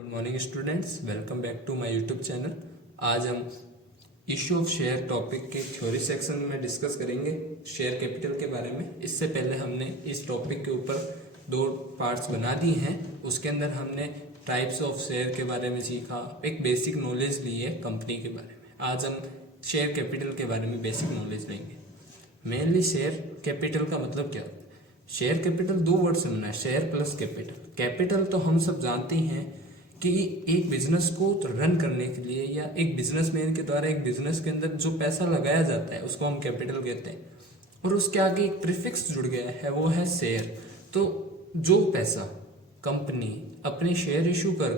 Good morning students, welcome back to my YouTube channel. आज हम issue of share topic के theory section में discuss करेंगे share capital के बारे में। इससे पहले हमने इस टॉपिक के ऊपर 2 पार्ट्स बना दिए हैं। उसके अंदर हमने टाइप्स ऑफ शेयर के बारे में सीखा, एक बेसिक नॉलेज ली है कंपनी के बारे में। आज हम शेयर कैपिटल के बारे में बेसिक नॉलेज लेंगे। मेनली शेयर कैपिटल का मतलब क्या होता है? शेयर कैपिटल 2 वर्ड से बना है, शेयर प्लस कैपिटल। कैपिटल तो हम सब जानते हैं कि एक बिजनेस को रन करने के लिए या एक बिजनेसमैन के द्वारा एक बिजनेस के अंदर जो पैसा लगाया जाता है उसको हम कैपिटल कहते हैं। और उसके आगे एक प्रीफिक्स जुड़ गया है, वो है शेयर। तो जो पैसा कंपनी अपने शेयर इशू कर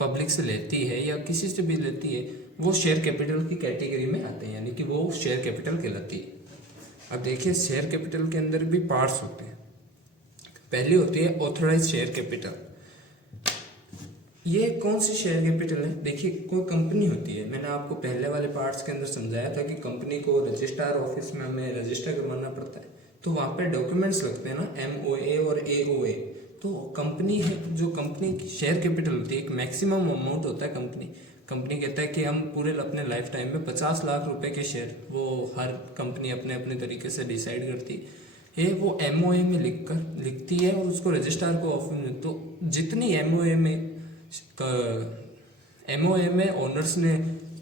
पब्लिक से लेती है या किसी से भी लेती है, वो शेयर कैपिटल की कैटेगरी में आते हैं, यानी कि वो शेयर कैपिटल कहलाती है। अब देखिए, शेयर कैपिटल के अंदर भी पार्ट्स होते हैं। पहली होती है ऑथराइज शेयर कैपिटल। ये कौन सी शेयर कैपिटल है? देखिए, कोई कंपनी होती है, मैंने आपको पहले वाले पार्ट्स के अंदर समझाया था कि कंपनी को रजिस्ट्रार ऑफिस में हमें रजिस्टर करवाना पड़ता है, तो वहाँ पे डॉक्यूमेंट्स लगते हैं ना, MOA और AOA। तो कंपनी है, जो कंपनी की शेयर कैपिटल होती है, एक मैक्सिमम अमाउंट होता है। कंपनी कहता है कि हम पूरे अपने लाइफ टाइम में 50 लाख रुपए के शेयर, वो हर कंपनी अपने अपने तरीके से डिसाइड करती है, वो MOA में लिखती है और उसको रजिस्ट्रार को ऑफिस में। तो जितनी MOA में ओनर्स ने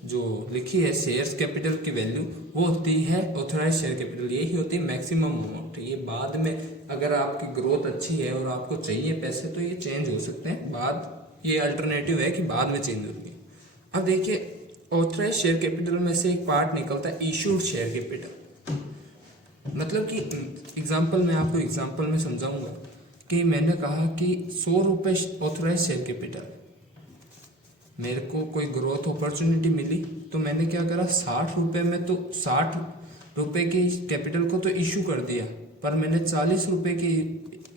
जो लिखी है शेयर्स कैपिटल की वैल्यू, वो होती है ऑथराइज शेयर कैपिटल। यही होती है मैक्सिमम अमाउंट। ये बाद में अगर आपकी ग्रोथ अच्छी है और आपको चाहिए पैसे, तो ये चेंज हो सकते हैं बाद। ये अल्टरनेटिव है कि बाद में चेंज होगी। अब देखिए, ऑथराइज शेयर कैपिटल में से एक पार्ट निकलता है इशूड शेयर कैपिटल। मतलब कि एग्जाम्पल, मैं आपको एग्जाम्पल में समझाऊंगा कि मैंने कहा कि 100 रुपये ऑथराइज शेयर कैपिटल, मेरे को कोई ग्रोथ अपॉर्चुनिटी मिली, तो मैंने क्या करा, 60 रुपये में, तो 60 रुपये की कैपिटल को तो इशू कर दिया, पर मैंने 40 रुपये की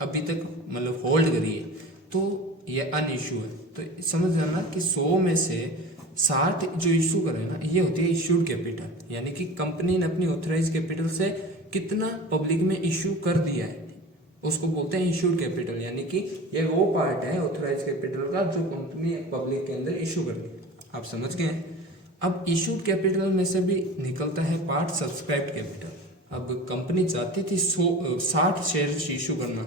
अभी तक मतलब होल्ड करी है, तो ये अन इशू है। तो समझ जाना कि 100 में से 60 जो इशू करे ना, ये होती है इशूड कैपिटल। यानी कि कंपनी ने अपनी ऑथराइज कैपिटल से कितना पब्लिक में इशू कर दिया है, उसको बोलते हैं इशूड कैपिटल। यानी कि ये वो पार्ट है ऑथराइज कैपिटल का जो कंपनी पब्लिक के अंदर इशू कर दी। आप समझ गए हैं। अब इशूड कैपिटल में से भी निकलता है पार्ट सब्सक्राइब्ड कैपिटल। अब कंपनी चाहती थी 60 शेयर इशू करना,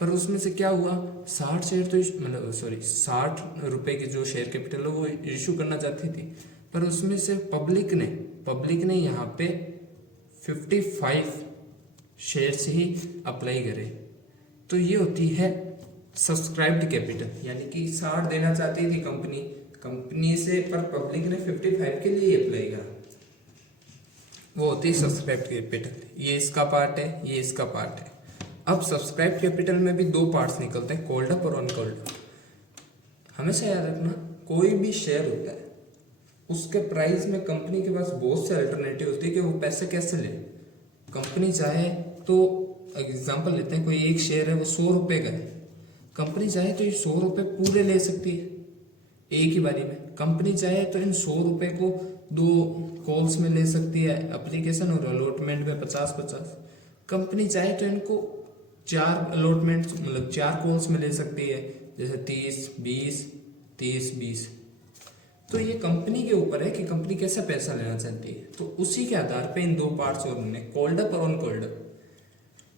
पर उसमें से क्या हुआ, 60 शेयर तो मतलब 60 रुपए की जो शेयर कैपिटल है वो इशू करना चाहती थी, पर उसमें से पब्लिक ने यहाँ पे 55 शेयर्स ही अप्लाई करे। तो ये होती है सब्सक्राइब्ड कैपिटल। यानी कि 60 देना चाहती थी कंपनी से, पर पब्लिक ने 55 के लिए अप्लाई करा, वो होती है सब्सक्राइब्ड कैपिटल। ये इसका पार्ट है, ये इसका पार्ट है। अब सब्सक्राइब्ड कैपिटल में भी 2 पार्ट्स निकलते हैं, कॉल्ड अप और अनकॉल्ड अप। हमेशा याद रखना, कोई भी शेयर होता है, उसके प्राइस में कंपनी के पास बहुत से अल्टरनेटिव होती है कि वो पैसे कैसे ले। कंपनी चाहे तो, एग्जाम्पल लेते हैं, कोई एक शेयर है वो 100 रुपये का है, कंपनी चाहे तो ये 100 रुपये पूरे ले सकती है एक ही बारी में। कंपनी चाहे तो इन 100 रुपये को 2 कॉल्स में ले सकती है, एप्लीकेशन और अलॉटमेंट में 50-50। कंपनी चाहे तो इनको 4 अलॉटमेंट मतलब 4 कॉल्स में ले सकती है, जैसे 30-20 30-20। तो ये कंपनी के ऊपर है कि कंपनी कैसा पैसा लेना चाहती है। तो उसी के आधार पे इन 2 पार्ट्स और हमने कॉल्ड अप और अनकॉल्ड अप।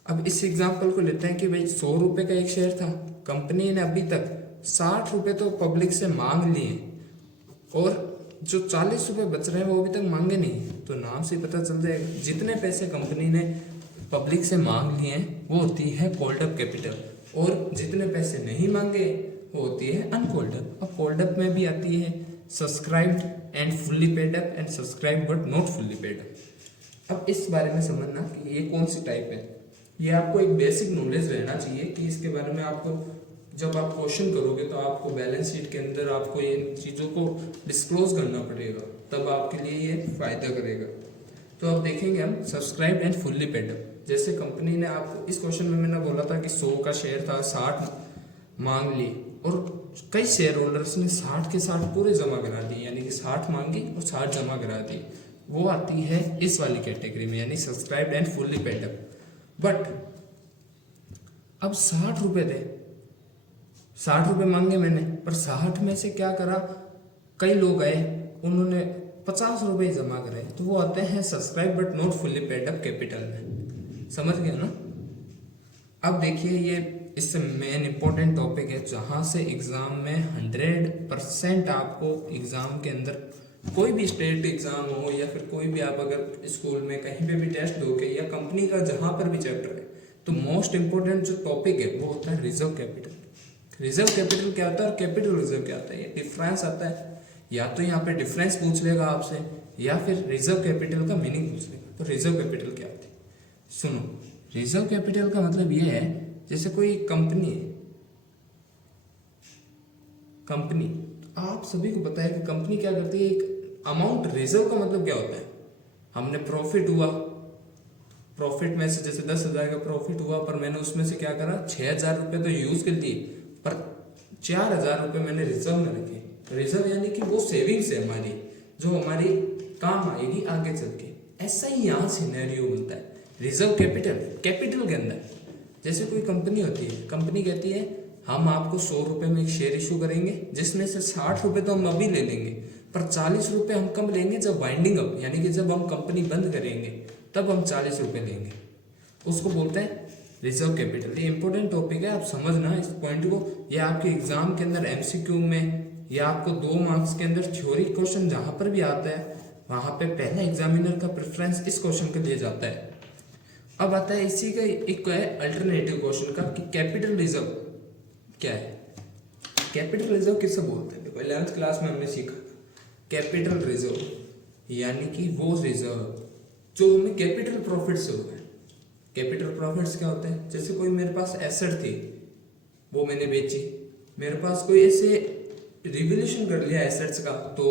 अब इस एग्जांपल को लेते हैं कि भाई 100 रुपये का एक शेयर था, कंपनी ने अभी तक 60 रुपये तो पब्लिक से मांग लिए और जो 40 रुपये बच रहे हैं वो अभी तक मांगे नहीं। तो नाम से पता चल जाएगा, जितने पैसे कंपनी ने पब्लिक से मांग लिए हैं वो होती है कॉल्ड अप कैपिटल, और जितने पैसे नहीं मांगे वो होती है अनकॉल्ड अप। अब कॉल्ड अप में भी आती है subscribed and fully paid up and subscribe but not fully paid up. अब इस बारे में समझना कि ये कौन सी टाइप है, ये आपको एक बेसिक नॉलेज रहना चाहिए कि इसके बारे में आपको जब आप क्वेश्चन करोगे तो आपको बैलेंस शीट के अंदर आपको इन चीज़ों को डिस्क्लोज करना पड़ेगा, तब आपके लिए ये फायदा करेगा। तो अब देखेंगे हम subscribe and fully paid up. जैसे कंपनी ने आपको इस क्वेश्चन में मैंने बोला था कि 100 का शेयर था, 60 मांग ली और कई शेयर होल्डर्स ने 60 के 60 पूरे जमा करा दिए, यानी कि 60 मांगी और 60 जमा करा दी। वो आती है इस वाली कैटेगरी में, यानी subscribed and fully paid up. But अब 60 रुपये दे 60 रुपये मांगे मैंने, पर 60 में से क्या करा, कई लोग आए, उन्होंने 50 रुपये जमा करे, तो वो आते हैं subscribe but not fully paid up capital में। समझ गया ना। अब देखिए ये इससे मेन इंपॉर्टेंट टॉपिक है जहाँ से एग्जाम में 100% आपको एग्जाम के अंदर कोई भी स्टेट एग्जाम हो या फिर कोई भी आप अगर स्कूल में कहीं पे भी टेस्ट दोगे या कंपनी का जहाँ पर भी चैप्टर है, तो मोस्ट इंपॉर्टेंट जो टॉपिक है वो होता है रिजर्व कैपिटल। रिजर्व कैपिटल क्या होता है और कैपिटल रिजर्व क्या होता है, ये डिफरेंस आता है। या तो यहाँ पे डिफरेंस पूछ लेगा आपसे या फिर रिजर्व कैपिटल का मीनिंग पूछ लेगा। तो रिजर्व कैपिटल क्या होती है, सुनो। रिजर्व कैपिटल का मतलब ये है, जैसे कोई कंपनी है, कंपनी, आप सभी को पता है कि कंपनी क्या करती है, एक अमाउंट, रिजर्व का मतलब क्या होता है, हमने प्रॉफिट हुआ, प्रॉफिट में से जैसे 10,000 का प्रॉफिट हुआ, पर मैंने उसमें से क्या करा, 6,000 रुपये तो यूज कर लिए, पर 4,000 रुपये मैंने रिजर्व में रखे। रिजर्व यानी कि वो सेविंग्स है हमारी, जो हमारी काम आएगी आगे चल के। ऐसा ही यहाँ सिनेरियो बनता है रिजर्व कैपिटल, कैपिटल के अंदर। जैसे कोई कंपनी होती है, कंपनी कहती है हम आपको 100 रुपये में एक शेयर इशू करेंगे, जिसमें से 60 रुपये तो हम अभी ले लेंगे, पर 40 रुपये हम कब लेंगे, जब वाइंडिंग अप, यानी कि जब हम कंपनी बंद करेंगे तब हम 40 रुपये लेंगे। उसको बोलते हैं रिजर्व कैपिटल। ये इंपॉर्टेंट टॉपिक है, आप समझना इस पॉइंट को। ये आपके एग्जाम के अंदर एमसीक्यू में या आपको 2 मार्क्स के अंदर थ्योरी क्वेश्चन जहां पर भी आता है, वहां पे पहला एग्जामिनर का प्रेफरेंस इस क्वेश्चन के लिए जाता है। अब आता है इसी का एक है अल्टरनेटिव क्वेश्चन का कि कैपिटल रिजर्व क्या है। कैपिटल रिजर्व किससे बोलते हैं, देखो 11th क्लास में हमने सीखा कैपिटल रिजर्व यानी कि वो रिजर्व जो हमें कैपिटल प्रॉफिट से होता है। कैपिटल प्रॉफिट्स क्या होते हैं, जैसे कोई मेरे पास एसेट थी, वो मैंने बेची, मेरे पास कोई ऐसे रिवोल्यूशन कर लिया एसेट्स का, तो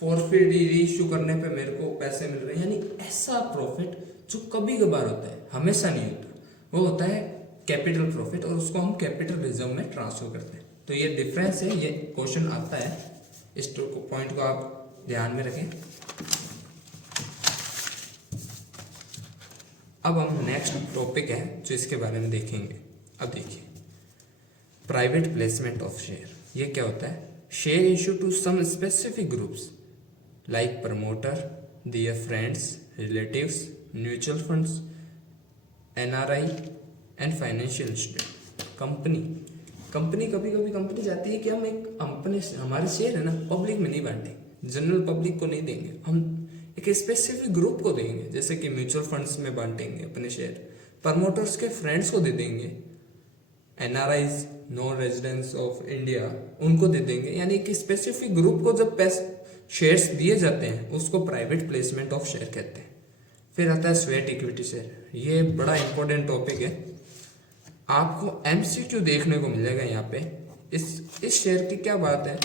फॉरफिट रीइश्यू करने पे मेरे को पैसे मिल रहे हैं, यानी ऐसा प्रॉफिट जो कभी कभार होता है, हमेशा नहीं होता, वो होता है कैपिटल प्रॉफिट, और उसको हम कैपिटल रिजर्व में ट्रांसफर करते हैं। तो ये डिफरेंस है, ये क्वेश्चन आता है, इस पॉइंट को आप ध्यान में रखें। अब हम नेक्स्ट टॉपिक है जो इसके बारे में देखेंगे। अब देखिए प्राइवेट प्लेसमेंट ऑफ शेयर, ये क्या होता है, share issue to some specific groups like promoter, their friends, relatives, mutual funds, NRI and financial institute. Company कभी कभी कंपनी चाहती है कि हम एक अपने हमारे शेयर है ना पब्लिक में नहीं बांटेंगे, जनरल पब्लिक को नहीं देंगे, हम एक स्पेसिफिक ग्रुप को देंगे, जैसे कि म्यूचुअल फंड्स में बांटेंगे अपने शेयर, प्रमोटर्स के फ्रेंड्स को दे देंगे, NRIs, non residents of India, उनको दे देंगे। यानी कि स्पेसिफिक ग्रुप को जब शेयर्स दिए जाते हैं उसको प्राइवेट प्लेसमेंट ऑफ शेयर कहते हैं। फिर आता है स्वेट इक्विटी शेयर, ये बड़ा इंपॉर्टेंट टॉपिक है, आपको एमसीक्यू देखने को मिलेगा यहाँ पे। इस शेयर की क्या बात है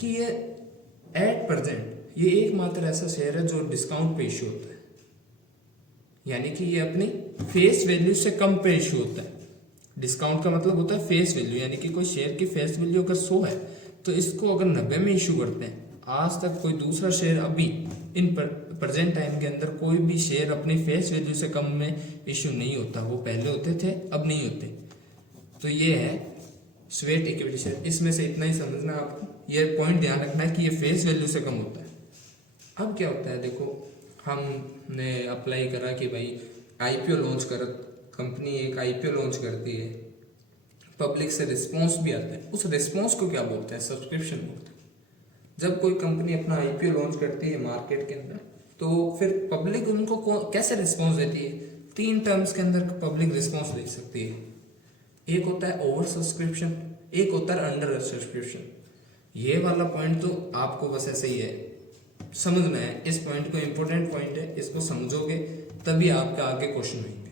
कि ये एट प्रेजेंट ये एकमात्र ऐसा शेयर है जो डिस्काउंट पे इशू होता है, यानी कि ये अपनी फेस वैल्यू से कम पे इशू होता है। डिस्काउंट का मतलब होता है फेस वैल्यू, यानी कि कोई शेयर की फेस वैल्यू अगर 100 है तो इसको अगर 90 में इशू करते हैं, आज तक कोई दूसरा शेयर अभी इन प्रेजेंट टाइम के अंदर कोई भी शेयर अपनी फेस वैल्यू से कम में इशू नहीं होता। वो पहले होते थे, अब नहीं होते। तो ये है स्वेट इक्विटी शेयर। इसमें से इतना ही समझना आपको, ये पॉइंट ध्यान रखना है कि ये फेस वैल्यू से कम होता है। अब क्या होता है, देखो हमने अप्लाई करा कि भाई आईपीओ लॉन्च कर, कंपनी एक आईपीओ लॉन्च करती है, पब्लिक से रिस्पांस भी आता है, उस रिस्पांस को क्या बोलते हैं, सब्सक्रिप्शन बोलते हैं। जब कोई कंपनी अपना आईपीओ लॉन्च करती है मार्केट के अंदर, तो फिर पब्लिक उनको कैसे रिस्पांस देती है, 3 टर्म्स के अंदर पब्लिक रिस्पांस दे सकती है। एक होता है ओवर सब्सक्रिप्शन, एक होता है अंडर सब्सक्रिप्शन। ये वाला पॉइंट तो आपको बस ऐसे ही है समझना है, इस पॉइंट को इंपॉर्टेंट पॉइंट है, इसको समझोगे तभी आपका आगे क्वेश्चन होंगे।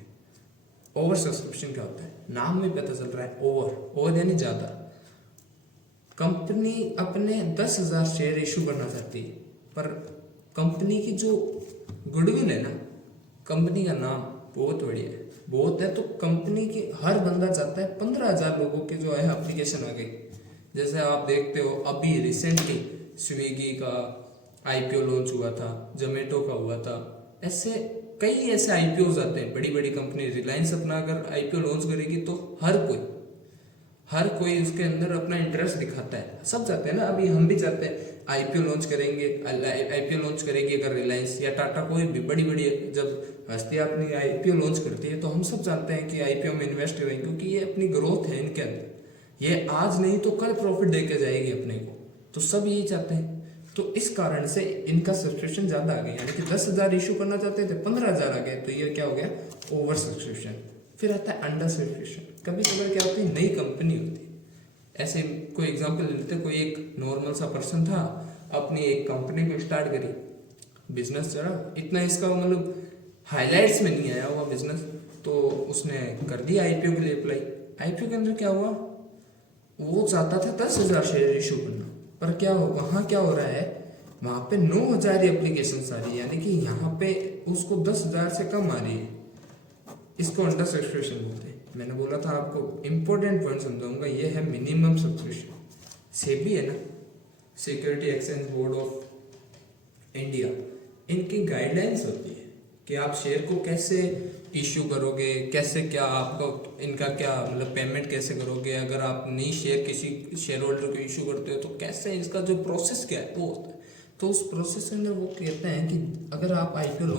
ओवर सब्सक्रिप्शन क्या होता है, नाम में पता चल रहा है, ओवर यानी ज्यादा। कंपनी अपने 10,000 शेयर इशू करना चाहती है, पर कंपनी की जो गुडविल है ना, कंपनी का नाम बहुत बढ़िया है, बहुत है, तो कंपनी की हर बंदा चाहता है 15,000 लोगों की जो है एप्लीकेशन आ गई। जैसे आप देखते हो अभी रिसेंटली स्विगी का आईपीओ लॉन्च हुआ था, जोमेटो का हुआ था, ऐसे कई ऐसे आईपीओ आते हैं, बड़ी बड़ी कंपनी, रिलायंस अपना अगर आईपीओ लॉन्च करेगी तो हर कोई उसके अंदर अपना इंटरेस्ट दिखाता है, सब चाहते हैं ना। अभी हम भी चाहते हैं आईपीओ लॉन्च करेंगे, आईपीओ लॉन्च करेगी अगर रिलायंस या टाटा, कोई भी बड़ी बड़ी जब हस्तियां अपनी आईपीओ लॉन्च करती है तो हम सब चाहते हैं कि आईपीओ में इन्वेस्ट करें, क्योंकि ये अपनी ग्रोथ है इनके अंदर, ये आज नहीं तो कल प्रॉफिट दे के जाएगी अपने को, तो सब यही चाहते हैं। तो इस कारण से इनका सब्सक्रिप्शन ज्यादा आ गया, यानी कि 10,000 इशू करना चाहते थे 15,000 आ गए, तो ये क्या हो गया, ओवर सब्सक्रिप्शन। फिर आता है अंडर सब्सक्रिप्शन। कभी कभार क्या होती है, नई कंपनी होती है, ऐसे कोई एग्जांपल लेते, कोई एक नॉर्मल सा पर्सन था, अपनी एक कंपनी को स्टार्ट करी, बिजनेस चला, इतना इसका मतलब हाईलाइट्स में नहीं आया हुआ बिजनेस, तो उसने कर दिया आईपीओ के लिए अप्लाई। आईपीओ के अंदर क्या हुआ, वो चाहता था 10,000 शेयर इशू करना, पर क्या हो, वहां क्या हो रहा है, वहां पे 9,000 एप्लीकेशन आ रही है, यानी कि यहाँ पे उसको 10,000 से कम आ रही है। इसको अंडर सब्सक्रिप्शन बोलते हैं। मैंने बोला था आपको इंपॉर्टेंट पॉइंट समझाऊंगा, ये है मिनिमम सब्सक्रिप्शन। सेबी है ना, security exchange board of India, इनकी गाइडलाइंस होती है कि आप शेयर को कैसे इश्यू करोगे, कैसे क्या आपको इनका क्या मतलब पेमेंट कैसे करोगे, अगर आप नई शेयर किसी शेयर होल्डर को इशू करते हो तो कैसे, इसका जो प्रोसेस क्या है वो होता है। तो उस प्रोसेस के अंदर वो कहते हैं कि अगर आप आईपीओ